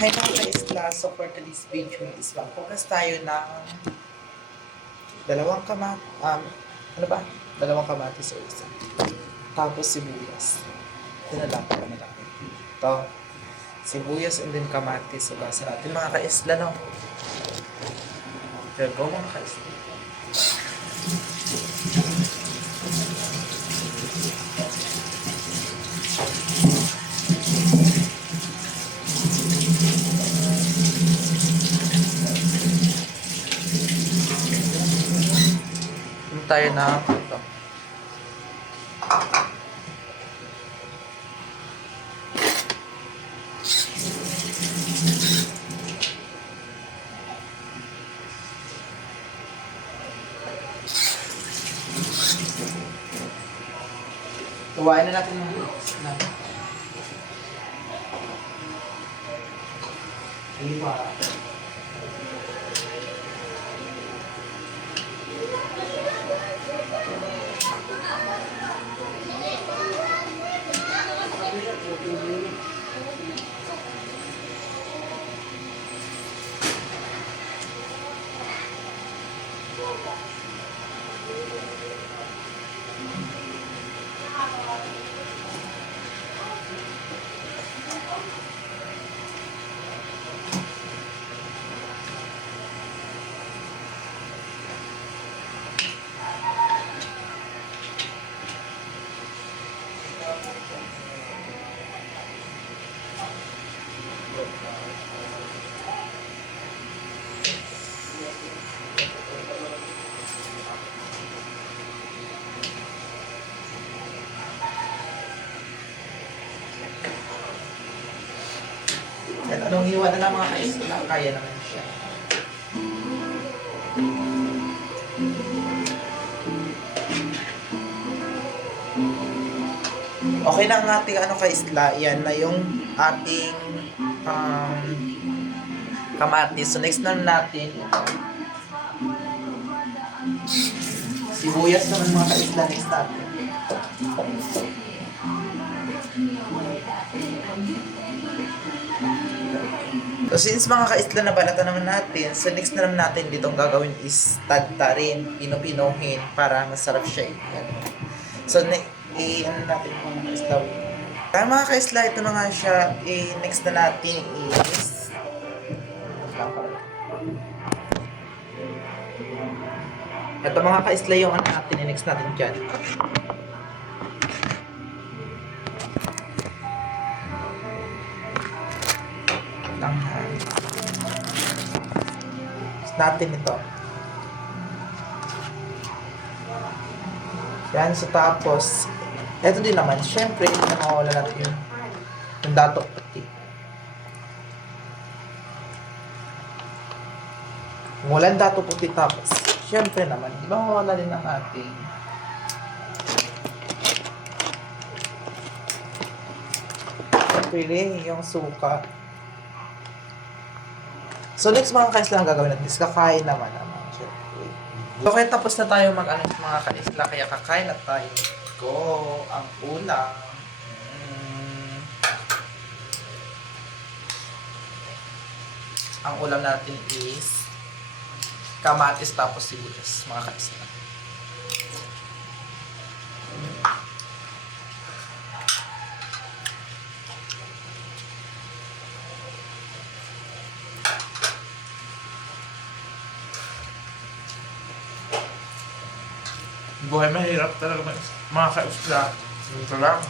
Hi mga ka-isla, so for today's video is magpugas tayo ng dalawang kamatis o isa. Tapos sibuyas. Ito na lang para malaki. Ito, sibuyas and then kamatis. So basa natin mga ka-isla, no? Here go mga ka-isla. Tayo na ito. Tuwain na natin yung na. Iba. At anong hiwa na lang mga ka-isla, kaya naman siya. Okay na ang ating ka-isla, yan na yung ating kamatis. So next na natin sibuyas naman mga ka-isla, next natin. So since mga ka-isla na balata naman natin, so next na naman natin ditong gagawin is tadta rin, pino-pinohin para masarap siya. Yan. So ano natin mga ka-isla. Kaya mga ka-isla, ito na nga siya. Next na natin is ito mga ka-isla yung ano natin, next natin dyan. Natin ito. Yan, so tapos ito din naman, syempre hindi na mawala natin yung dato puti. Walang dato puti, tapos syempre naman, di ba mawala din ang ating syempre yung suka. So next mga ka-isla ang gagawin natin is kakain naman. So kaya tapos na tayo mag-ano mga ka-isla, kaya kakain na tayo. Go! Ang ulam. Ang ulam natin is kamatis tapos sibuyas mga ka-isla. Buhay mahirap talaga mga ka-isla. Ito lang.